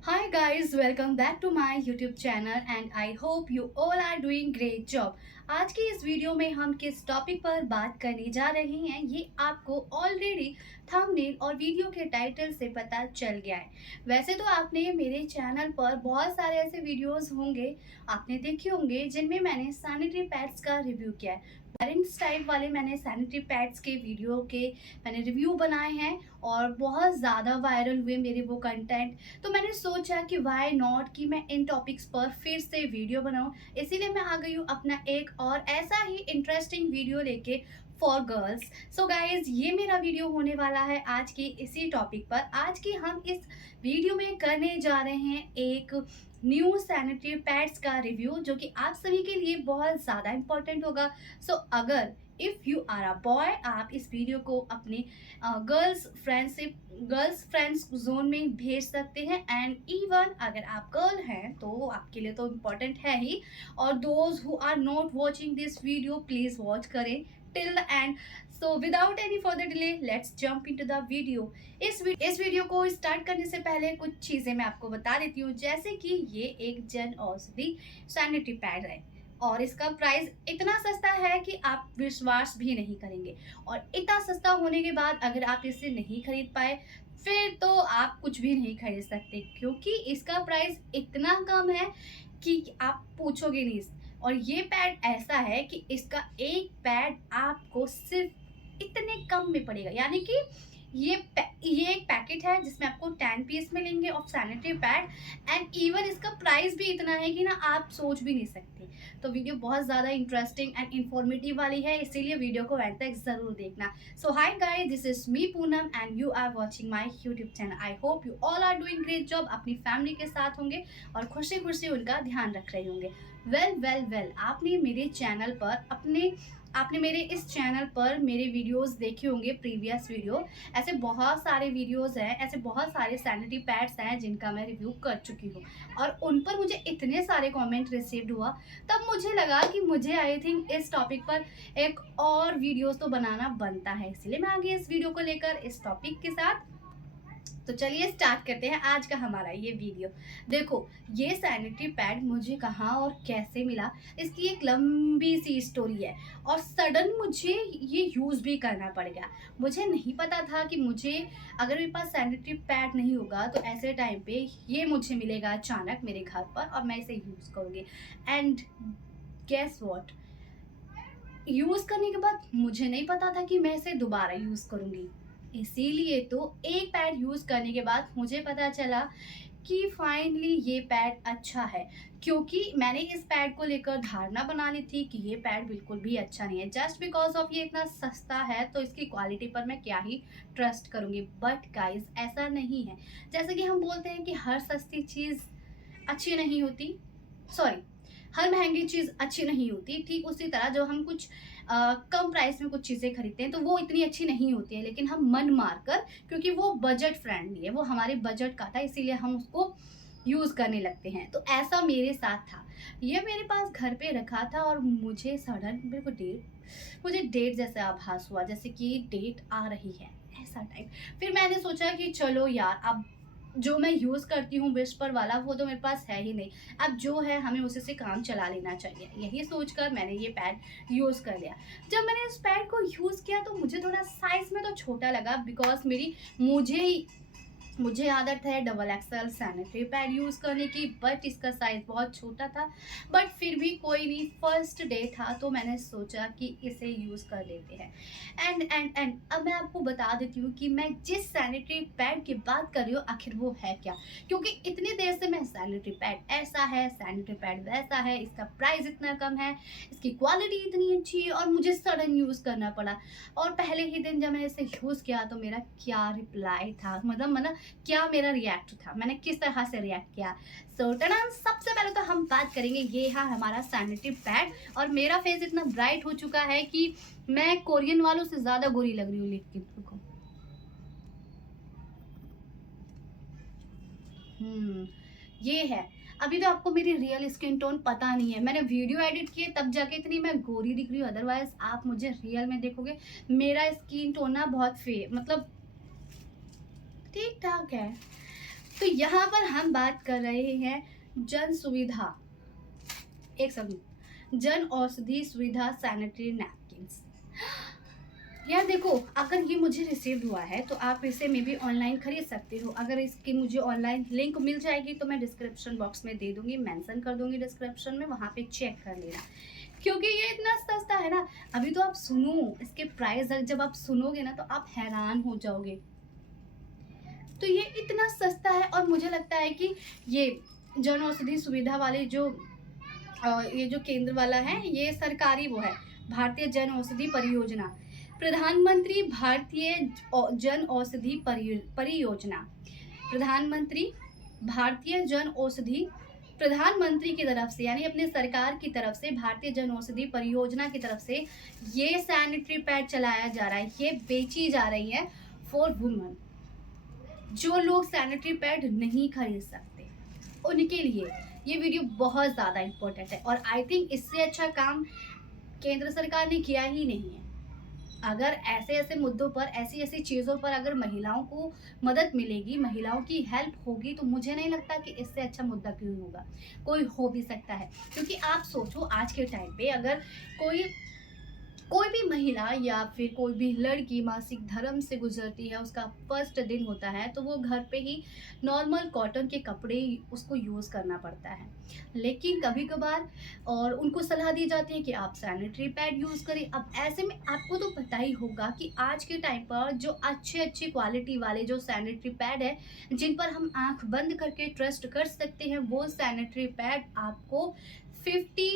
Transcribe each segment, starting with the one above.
Hi guys, welcome back to my YouTube channel and I hope you all are doing great job. आज की इस video में हम किस टॉपिक पर बात करने जा रहे हैं ये आपको ऑलरेडी थंबनेल और वीडियो के टाइटल से पता चल गया है। वैसे तो आपने मेरे चैनल पर बहुत सारे ऐसे वीडियोस होंगे, आपने देखे होंगे जिनमें मैंने सैनिटरी पैड्स का रिव्यू किया है। पेरेंट्स टाइप वाले मैंने सैनिटरी पैड्स के वीडियो के मैंने रिव्यू बनाए हैं और बहुत ज़्यादा वायरल हुए मेरे वो कंटेंट। तो मैंने सोचा कि वाई नॉट कि मैं इन टॉपिक्स पर फिर से वीडियो बनाऊं, इसीलिए मैं आ गई हूँ अपना एक और ऐसा ही इंटरेस्टिंग वीडियो लेके फॉर गर्ल्स। सो गाइज, ये मेरा वीडियो होने वाला है आज की इसी टॉपिक पर। आज की हम इस वीडियो में करने जा रहे हैं एक न्यू सैनिटरी पैड्स का रिव्यू जो कि आप सभी के लिए बहुत ज़्यादा इंपॉर्टेंट होगा। सो अगर if you are a boy, आप इस वीडियो को अपने गर्ल्स फ्रेंड्स जोन में भेज सकते हैं। एंड इवन अगर आप गर्ल हैं तो आपके लिए तो इम्पोर्टेंट है ही। और those who are not watching this video please watch करें till the end. So without any further delay let's jump into the video. इस वीडियो को स्टार्ट करने से पहले कुछ चीज़ें मैं आपको बता देती हूँ, जैसे कि ये एक जन औषधि सैनिटरी पैड है और इसका प्राइस इतना सस्ता है कि आप विश्वास भी नहीं करेंगे। और इतना सस्ता होने के बाद अगर आप इसे नहीं खरीद पाए फिर तो आप कुछ भी नहीं खरीद सकते, क्योंकि इसका प्राइस इतना कम है कि आप पूछोगे नहीं। और ये पैड ऐसा है कि इसका एक पैड आपको सिर्फ इतने कम में पड़ेगा, यानी कि ये एक पैकेट है जिसमें आपको 10 पीस मिलेंगे of sanitary pad. And even इसका प्राइस भी इतना है कि ना आप सोच भी नहीं सकते। तो वीडियो बहुत ज़्यादा इंटरेस्टिंग एंड इन्फॉर्मेटिव वाली है, इसीलिए वीडियो को एंड तक ज़रूर देखना। So hi guys, this is me Poonam and you are watching my YouTube channel. I hope you all are doing great job, अपनी फैमिली के साथ होंगे और खुशी खुशी उनका ध्यान रख रहे होंगे। वेल आपने मेरे चैनल पर आपने मेरे इस चैनल पर मेरे वीडियोस देखे होंगे, प्रीवियस वीडियो। ऐसे बहुत सारे वीडियोस हैं, ऐसे बहुत सारे सैनिटरी पैड्स हैं जिनका मैं रिव्यू कर चुकी हूँ और उन पर मुझे इतने सारे कमेंट रिसीव्ड हुआ, तब मुझे लगा कि मुझे आई थिंक इस टॉपिक पर एक और वीडियोस तो बनाना बनता है, इसलिए मैं आ गई इस वीडियो को लेकर इस टॉपिक के साथ। तो चलिए स्टार्ट करते हैं आज का हमारा ये वीडियो। देखो, ये सैनिटरी पैड मुझे कहाँ और कैसे मिला, इसकी एक लंबी सी स्टोरी है। और सडन मुझे ये यूज़ भी करना पड़ गया। मुझे नहीं पता था कि मुझे अगर मेरे पास सैनिटरी पैड नहीं होगा तो ऐसे टाइम पे ये मुझे मिलेगा अचानक मेरे घर पर और मैं इसे यूज़ करूँगी। एंड गेस वॉट, यूज़ करने के बाद मुझे नहीं पता था कि मैं इसे दोबारा यूज़ करूँगी। इसीलिए तो एक पैड यूज़ करने के बाद मुझे पता चला कि फाइनली ये पैड अच्छा है, क्योंकि मैंने इस पैड को लेकर धारणा बना ली थी कि ये पैड बिल्कुल भी अच्छा नहीं है। जस्ट बिकॉज ऑफ ये इतना सस्ता है तो इसकी क्वालिटी पर मैं क्या ही ट्रस्ट करूँगी। बट गाइस, ऐसा नहीं है। जैसे कि हम बोलते हैं कि हर सस्ती चीज़ अच्छी नहीं होती, सॉरी, हर महंगी चीज़ अच्छी नहीं होती। ठीक उसी तरह जो हम कुछ कम प्राइस में कुछ चीज़ें खरीदते हैं तो वो इतनी अच्छी नहीं होती है, लेकिन हम मन मार कर, क्योंकि वो बजट फ्रेंडली है, वो हमारे बजट का था, इसीलिए हम उसको यूज़ करने लगते हैं। तो ऐसा मेरे साथ था। ये मेरे पास घर पे रखा था और मुझे सडन मुझे डेट जैसा आभास हुआ, जैसे कि डेट आ रही है ऐसा टाइप। फिर मैंने सोचा कि चलो यार, अब जो मैं यूज़ करती हूँ विस्पर वाला वो तो मेरे पास है ही नहीं, अब जो है हमें उसी से काम चला लेना चाहिए। यही सोचकर मैंने ये पैड यूज़ कर लिया। जब मैंने इस पैड को यूज़ किया तो मुझे थोड़ा साइज़ में तो छोटा लगा, बिकॉज मुझे आदत है double XL sanitary pad use करने की, बट इसका साइज़ बहुत छोटा था। बट फिर भी कोई नहीं, फर्स्ट डे था तो मैंने सोचा कि इसे यूज़ कर लेते हैं। एंड अब मैं आपको बता देती हूँ कि मैं जिस सैनिटरी पैड की बात कर रही हूँ आखिर वो है क्या, क्योंकि इतनी देर से मैं सैनिटरी पैड ऐसा है, सैनिटरी पैड वैसा है, इसका प्राइस इतना कम है, इसकी क्वालिटी इतनी अच्छी है, और मुझे सडन यूज़ करना पड़ा। और पहले ही दिन जब मैंने इसे यूज़ किया तो मेरा क्या रिप्लाई था, मतलब क्या मेरा रिएक्ट था, मैंने किस तरह से रिएक्ट किया। सो टनान, सबसे पहले तो हम बात करेंगे, ये है हमारा सैनिटरी पैड। और मेरा फेस इतना ब्राइट हो चुका है कि मैं कोरियन वालों से ज़्यादा गोरी लग रही हूँ, लेकिन रुको। ये है। अभी तो आपको मेरी रियल स्किन टोन पता नहीं है, मैंने वीडियो एडिट किए तब जाके इतनी मैं गोरी दिख रही हूँ, अदरवाइज आप मुझे रियल में देखोगे मेरा स्किन टोन ना बहुत मतलब ठीक ठाक है। तो यहाँ पर हम बात कर रहे हैं जन सुविधा, एक सेकंड, जन औषधि सुविधा सैनिटरी नैपकिन्स। यार देखो, अगर ये मुझे रिसीव्ड हुआ है तो आप इसे मे बी ऑनलाइन खरीद सकते हो। अगर इसकी मुझे ऑनलाइन लिंक मिल जाएगी तो मैं डिस्क्रिप्शन बॉक्स में दे दूंगी, मेंशन कर दूंगी डिस्क्रिप्शन में, वहाँ पे चेक कर लेना, क्योंकि ये इतना सस्ता है ना। अभी तो आप सुनो इसके प्राइस, जब आप सुनोगे ना तो आप हैरान हो जाओगे। तो ये इतना सस्ता है, और मुझे लगता है कि ये जन औषधि सुविधा वाले जो ये जो केंद्र वाला है, ये सरकारी वो है, भारतीय जन औषधि परियोजना, प्रधानमंत्री भारतीय जन औषधि परियोजना, प्रधानमंत्री भारतीय जन औषधि, प्रधानमंत्री की तरफ से यानी अपने सरकार की तरफ से भारतीय जन औषधि परियोजना की तरफ से ये सैनिटरी पैड चलाया जा रहा है, ये बेची जा रही है फॉर वुमेन। जो लोग सैनिटरी पैड नहीं खरीद सकते उनके लिए ये वीडियो बहुत ज़्यादा इम्पोर्टेंट है, और आई थिंक इससे अच्छा काम केंद्र सरकार ने किया ही नहीं है। अगर ऐसे ऐसे मुद्दों पर, ऐसी ऐसी चीज़ों पर अगर महिलाओं को मदद मिलेगी, महिलाओं की हेल्प होगी, तो मुझे नहीं लगता कि इससे अच्छा मुद्दा क्यों होगा, कोई हो भी सकता है। क्योंकि आप सोचो आज के टाइम पे अगर कोई भी महिला या फिर कोई भी लड़की मासिक धर्म से गुजरती है, उसका फर्स्ट दिन होता है, तो वो घर पे ही नॉर्मल कॉटन के कपड़े उसको यूज़ करना पड़ता है। लेकिन कभी कभार और उनको सलाह दी जाती है कि आप सैनिटरी पैड यूज़ करें। अब ऐसे में आपको तो पता ही होगा कि आज के टाइम पर जो अच्छे क्वालिटी वाले जो सैनिटरी पैड है, जिन पर हम आंख बंद करके ट्रस्ट कर सकते हैं, वो सैनिटरी पैड आपको 50,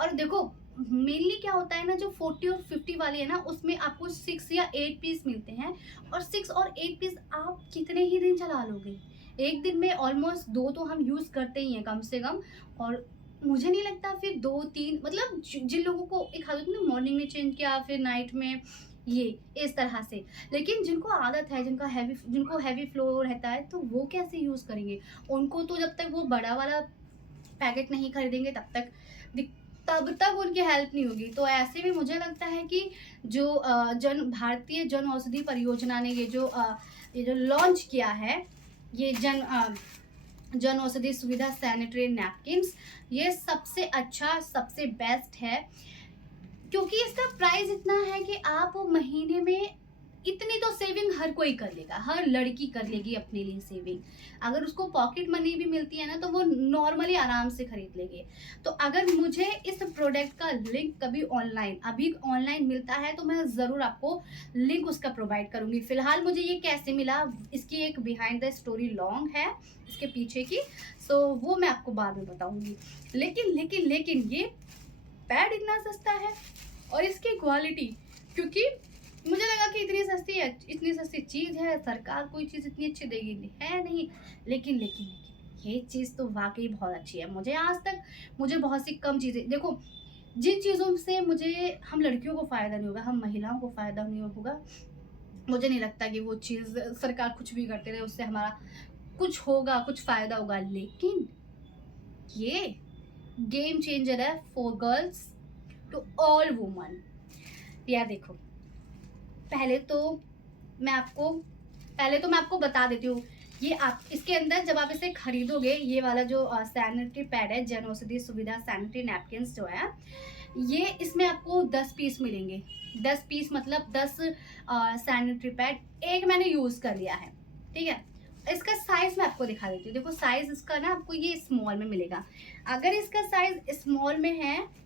और देखो मेनली क्या होता है ना, जो 40 और 50 वाली है ना, उसमें आपको 6 या 8 पीस मिलते हैं, और 6 और 8 पीस आप कितने ही दिन चला लोगे। एक दिन में ऑलमोस्ट 2 तो हम यूज़ करते ही हैं कम से कम, और मुझे नहीं लगता फिर 2-3, मतलब जिन लोगों को एक आदत ना मॉर्निंग में चेंज किया फिर नाइट में, ये इस तरह से। लेकिन जिनको आदत है, जिनको हैवी फ्लो रहता है, तो वो कैसे यूज़ करेंगे? उनको तो जब तक वो बड़ा वाला पैकेट नहीं खरीदेंगे तब तक उनकी हेल्प नहीं होगी। तो ऐसे में मुझे लगता है कि जो भारतीय जन औषधि परियोजना ने ये जो लॉन्च किया है, ये जन औषधि सुविधा सैनिटरी नैपकिन्स, ये सबसे अच्छा, सबसे बेस्ट है, क्योंकि इसका प्राइस इतना है कि आप महीने में इतनी तो सेविंग हर कोई कर लेगा, हर लड़की कर लेगी अपने लिए सेविंग। अगर उसको पॉकेट मनी भी मिलती है ना, तो वो नॉर्मली आराम से खरीद लेगी। तो अगर मुझे इस प्रोडक्ट का लिंक कभी अभी ऑनलाइन मिलता है तो मैं ज़रूर आपको लिंक उसका प्रोवाइड करूँगी। फिलहाल मुझे ये कैसे मिला, इसकी एक बिहाइंड द स्टोरी लॉन्ग है इसके पीछे की, सो वो मैं आपको बाद में बताऊँगी। लेकिन ये पैड इतना सस्ता है, और इसकी क्वालिटी, क्योंकि मुझे लगा कि इतनी सस्ती चीज़ है, सरकार कोई चीज़ इतनी अच्छी देगी है नहीं, लेकिन ये चीज़ तो वाकई बहुत अच्छी है। मुझे बहुत सी कम चीज़ें, देखो जिन चीज़ों से हम लड़कियों को फ़ायदा नहीं होगा, हम महिलाओं को फ़ायदा नहीं होगा, मुझे नहीं लगता कि वो चीज़ सरकार कुछ भी करते रहे उससे हमारा कुछ होगा, कुछ फ़ायदा होगा। लेकिन ये गेम चेंजर है for girls to all woman. या देखो, पहले तो मैं आपको बता देती हूँ, ये आप इसके अंदर जब आप इसे खरीदोगे, ये वाला जो सैनिटरी पैड है, जन औषधि सुविधा सैनिटरी नैपकिन्स जो है, ये इसमें आपको 10 पीस मिलेंगे। 10 पीस मतलब 10 सैनिटरी पैड एक मैंने यूज़ कर लिया है, ठीक है। इसका साइज़ मैं आपको दिखा देती हूँ। देखो साइज़ इसका ना आपको ये स्मॉल में मिलेगा। अगर इसका साइज़ स्मॉल में है,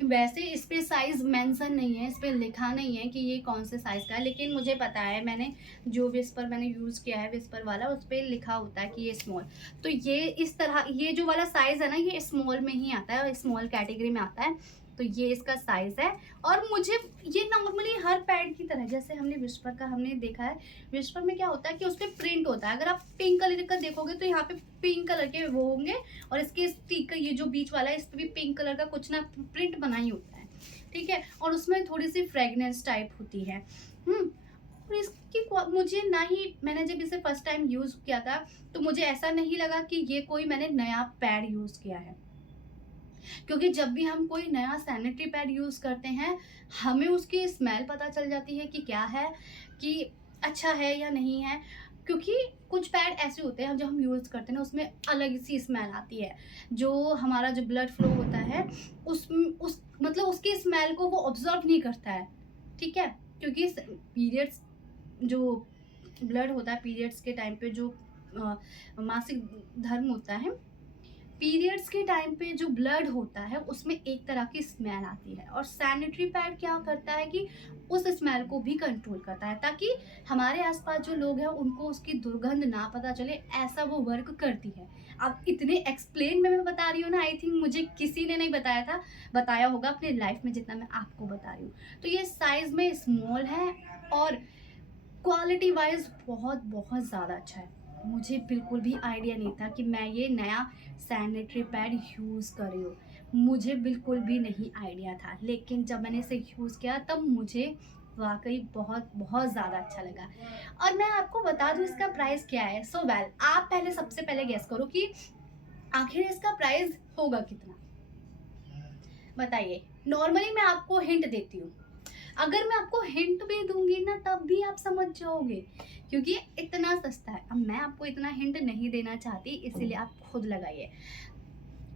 वैसे इस पे साइज़ मेंशन नहीं है, इस पे लिखा नहीं है कि ये कौन से साइज़ का है, लेकिन मुझे पता है, मैंने जो विस्पर मैंने यूज़ किया है, विस्पर वाला, उस पे लिखा होता है कि ये स्मॉल। तो ये इस तरह, ये जो वाला साइज़ है ना, ये स्मॉल में ही आता है, स्मॉल कैटेगरी में आता है। तो ये इसका साइज़ है, और मुझे ये नॉर्मली हर पैड की तरह, जैसे हमने विस्पर का हमने देखा है, विस्पर में क्या होता है कि उस पर प्रिंट होता है। अगर आप पिंक कलर का देखोगे तो यहाँ पे पिंक कलर के वो होंगे, और इसके स्टिकर, ये जो बीच वाला है, इस पर भी पिंक कलर का कुछ ना प्रिंट बना ही होता है, ठीक है। और उसमें थोड़ी सी फ्रेगनेंस टाइप होती है। और इसकी मुझे ना ही, मैंने जब इसे फर्स्ट टाइम यूज़ किया था तो मुझे ऐसा नहीं लगा कि ये कोई मैंने नया पैड यूज़ किया है। क्योंकि जब भी हम कोई नया सैनिटरी पैड यूज़ करते हैं, हमें उसकी स्मेल पता चल जाती है कि क्या है, कि अच्छा है या नहीं है। क्योंकि कुछ पैड ऐसे होते हैं जो हम यूज़ करते हैं ना, उसमें अलग सी स्मेल आती है। जो हमारा जो ब्लड फ्लो होता है उस मतलब उसकी स्मेल को वो ऑब्ज़र्व नहीं करता है, ठीक है? क्योंकि स पीरियड्स जो ब्लड होता है पीरियड्स के टाइम पे जो मासिक धर्म होता है, पीरियड्स के टाइम पे जो ब्लड होता है उसमें एक तरह की स्मेल आती है, और सैनिटरी पैड क्या करता है कि उस स्मेल को भी कंट्रोल करता है, ताकि हमारे आसपास जो लोग हैं उनको उसकी दुर्गंध ना पता चले, ऐसा वो वर्क करती है। अब इतने एक्सप्लेन में मैं बता रही हूँ ना, आई थिंक मुझे किसी ने नहीं बताया था, बताया होगा अपने लाइफ में जितना मैं आपको बता रही हूँ। तो ये साइज में स्मॉल है और क्वालिटी वाइज बहुत बहुत ज़्यादा अच्छा है। मुझे बिल्कुल भी आइडिया नहीं था कि मैं ये नया सैनिटरी पैड यूज़ कर रही हूँ। मुझे बिल्कुल भी नहीं आइडिया था, लेकिन जब मैंने इसे यूज़ किया तब मुझे वाक़ई बहुत बहुत ज़्यादा अच्छा लगा। और मैं आपको बता दूँ इसका प्राइस क्या है। सो वेल, आप पहले सबसे पहले गेस करो कि आखिर इसका प्राइस होगा कितना? बताइए। नॉर्मली मैं आपको हिंट देती हूँ। अगर मैं आपको हिंट भी दूँगी ना तब भी आप समझ जाओगे, क्योंकि ये इतना सस्ता है। अब मैं आपको इतना हिंट नहीं देना चाहती, इसीलिए आप खुद लगाइए।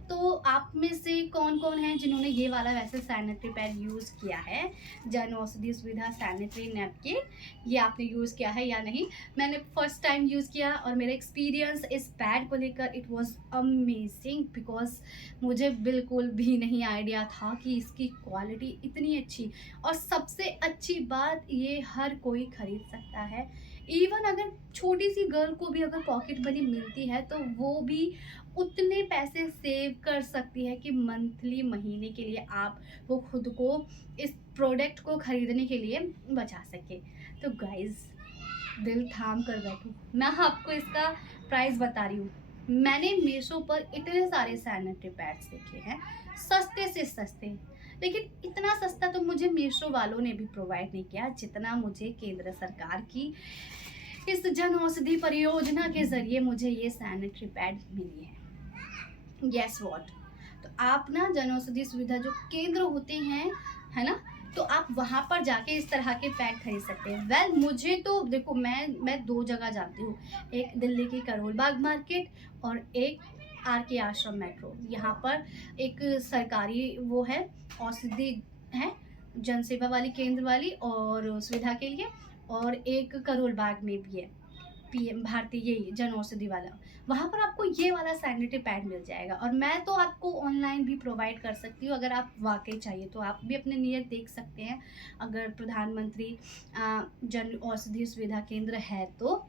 तो आप में से कौन-कौन हैं जिन्होंने ये वाला वैसे सैनिटरी पैड यूज़ किया है? जन औषधि सुविधा सैनिटरी नैपकिन, ये आपने यूज़ किया है या नहीं? मैंने फर्स्ट टाइम यूज़ किया और मेरा एक्सपीरियंस इस पैड को लेकर इट वाज़ अमेज़िंग, बिकॉज़ मुझे बिल्कुल भी नहीं आइडिया था कि इसकी क्वालिटी इतनी अच्छी, और सबसे अच्छी बात ये हर कोई खरीद सकता है। इवन अगर छोटी-सी गर्ल को भी अगर पॉकेट मनी मिलती है तो वो भी उतने पैसे सेव कर सकती है कि मंथली महीने के लिए आप वो खुद को इस प्रोडक्ट को खरीदने के लिए बचा सके। तो गाइस, दिल थाम कर बैठो, मैं आपको इसका प्राइस बता रही हूँ। मैंने मीशो पर इतने सारे सैनिटरी पैड्स देखे हैं, सस्ते से सस्ते, लेकिन इतना सस्ता तो मुझे मीशो वालों ने भी प्रोवाइड नहीं किया जितना मुझे केंद्र सरकार की इस जन औषधि परियोजना के जरिए मुझे ये सैनिटरी पैड मिली है। गेस व्हाट, तो आप ना जन औषधि सुविधा जो केंद्र होते हैं, है ना, तो आप वहाँ पर जाके इस तरह के पैड खरीद सकते हैं। वेल, मुझे तो देखो, मैं दो जगह जानती हूँ, एक दिल्ली की करोल बाग मार्केट और एक आर के आश्रम मेट्रो। यहाँ पर एक सरकारी वो है, औषधि है, जन सेवा वाली केंद्र वाली और सुविधा के लिए, और एक करोल बाग में भी है, पीएम भारतीय यही जन औषधि वाला। वहाँ पर आपको ये वाला सैनिटरी पैड मिल जाएगा, और मैं तो आपको ऑनलाइन भी प्रोवाइड कर सकती हूँ। अगर आप वाक़ई चाहिए तो आप भी अपने नियर देख सकते हैं। अगर प्रधानमंत्री जन औषधि सुविधा केंद्र है तो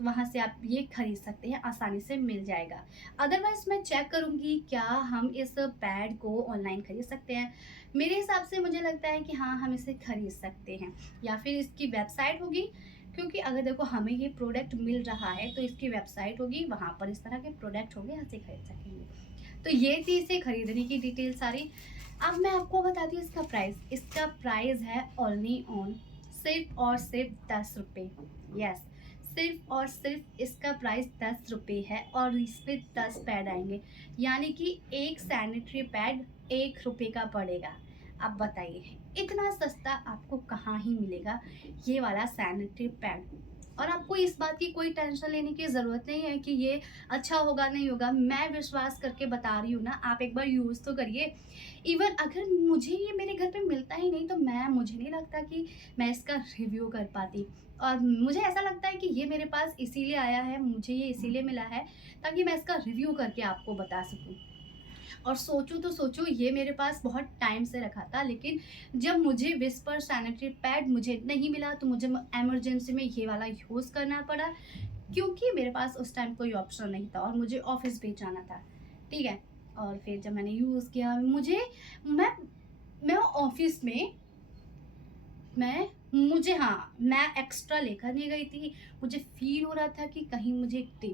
वहाँ से आप ये खरीद सकते हैं, आसानी से मिल जाएगा। अदरवाइज़ मैं चेक करूँगी क्या हम इस पैड को ऑनलाइन खरीद सकते हैं। मेरे हिसाब से मुझे लगता है कि हाँ, हम इसे खरीद सकते हैं, या फिर इसकी वेबसाइट होगी, क्योंकि अगर देखो हमें ये प्रोडक्ट मिल रहा है तो इसकी वेबसाइट होगी, वहाँ पर इस तरह के प्रोडक्ट होंगे, यहाँ से खरीद सकेंगे। तो ये थी इसे खरीदने की डिटेल सारी। अब मैं आपको बताती हूँ इसका प्राइस। इसका प्राइस है ओनली ऑन सिर्फ और सिर्फ 10 रुपये। यस, सिर्फ और सिर्फ इसका प्राइस 10 रुपये है, और इसमें 10 पैड आएंगे, यानी कि एक सैनिटरी पैड 1 रुपये का पड़ेगा। अब बताइए, इतना सस्ता आपको कहाँ ही मिलेगा ये वाला सैनिटरी पैड। और आपको इस बात की कोई टेंशन लेने की ज़रूरत नहीं है कि ये अच्छा होगा नहीं होगा। मैं विश्वास करके बता रही हूँ ना, आप एक बार यूज़ तो करिए। इवन अगर मुझे ये मेरे घर पे मिलता ही नहीं तो मुझे नहीं लगता कि मैं इसका रिव्यू कर पाती। और मुझे ऐसा लगता है कि ये मेरे पास इसीलिए आया है, मुझे ये इसीलिए मिला है ताकि मैं इसका रिव्यू करके आपको बता सकूँ। और सोचूँ तो सोचूँ, ये मेरे पास बहुत टाइम से रखा था, लेकिन जब मुझे विस्पर सैनिटरी पैड मुझे नहीं मिला तो मुझे इमरजेंसी में ये वाला यूज़ करना पड़ा, क्योंकि मेरे पास उस टाइम कोई ऑप्शन नहीं था और मुझे ऑफिस भी जाना था, ठीक है। और फिर जब मैंने यूज़ किया, मैं मैं ऑफिस में मैं एक्स्ट्रा लेकर नहीं गई थी। मुझे फ़ील हो रहा था कि कहीं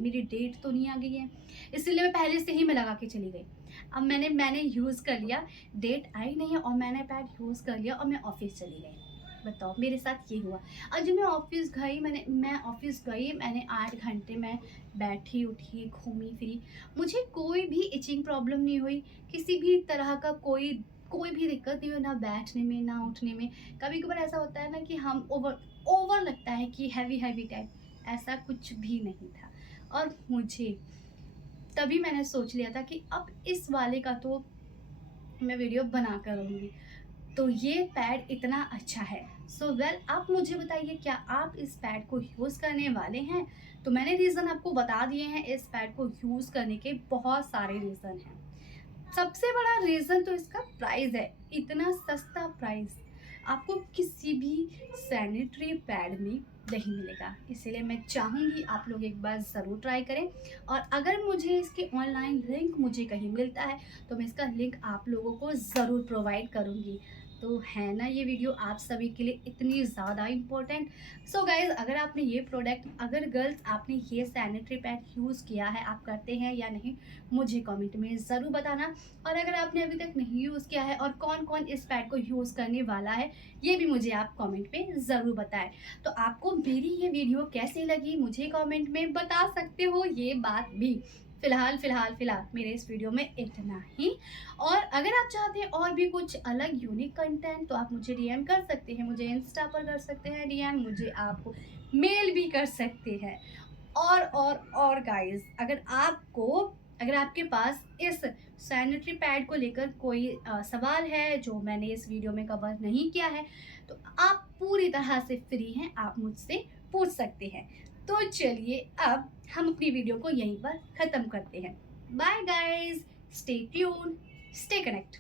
मेरी डेट तो नहीं आ गई है, इसीलिए मैं पहले से ही मैं लगा के चली गई। अब मैंने यूज़ कर लिया, डेट आई नहीं है और मैंने पैड यूज़ कर लिया और मैं ऑफ़िस चली गई। बताओ, मेरे साथ ये हुआ। और जब मैं ऑफिस गई, मैंने 8 घंटे मैं बैठी उठी घूमी फिरी, मुझे कोई भी इचिंग प्रॉब्लम नहीं हुई, किसी भी तरह का कोई कोई भी दिक्कत नहीं हुई, ना बैठने में ना उठने में। कभी कभार ऐसा होता है ना कि हम ओवर ओवर लगता है कि हैवी हैवी टाइप, ऐसा कुछ भी नहीं था। और मुझे तभी मैंने सोच लिया था कि अब इस वाले का तो मैं वीडियो बना कर रहूँगी। तो ये पैड इतना अच्छा है। सो वेल, आप मुझे बताइए, क्या आप इस पैड को यूज़ करने वाले हैं? तो मैंने रीज़न आपको बता दिए हैं, इस पैड को यूज़ करने के बहुत सारे रीज़न हैं। सबसे बड़ा रीज़न तो इसका प्राइस है, इतना सस्ता प्राइस आपको किसी भी सैनिटरी पैड में नहीं मिलेगा। इसीलिए मैं चाहूँगी आप लोग एक बार ज़रूर ट्राई करें। और अगर मुझे इसके ऑनलाइन लिंक मुझे कहीं मिलता है तो मैं इसका लिंक आप लोगों को ज़रूर प्रोवाइड करूँगी। तो है ना ये वीडियो आप सभी के लिए इतनी ज़्यादा इम्पोर्टेंट। सो गाइज़, अगर आपने ये प्रोडक्ट, अगर गर्ल्स आपने ये सैनिटरी पैड यूज़ किया है, आप करते हैं या नहीं, मुझे कमेंट में ज़रूर बताना। और अगर आपने अभी तक नहीं यूज़ किया है और कौन कौन इस पैड को यूज़ करने वाला है, ये भी मुझे आप कमेंट में ज़रूर बताएं। तो आपको मेरी ये वीडियो कैसी लगी मुझे कमेंट में बता सकते हो ये बात भी। फ़िलहाल मेरे इस वीडियो में इतना ही। और अगर आप चाहते हैं और भी कुछ अलग यूनिक कंटेंट तो आप मुझे डीएम कर सकते हैं, मुझे इंस्टा पर कर सकते हैं डीएम, मुझे आप मेल भी कर सकते हैं। और गाइस, अगर आपके पास इस सैनिटरी पैड को लेकर कोई सवाल है जो मैंने इस वीडियो में कवर नहीं किया है, तो आप पूरी तरह से फ्री हैं, आप मुझसे पूछ सकते हैं। तो चलिए अब हम अपनी वीडियो को यहीं पर ख़त्म करते हैं। Bye guys, stay tune, stay connect.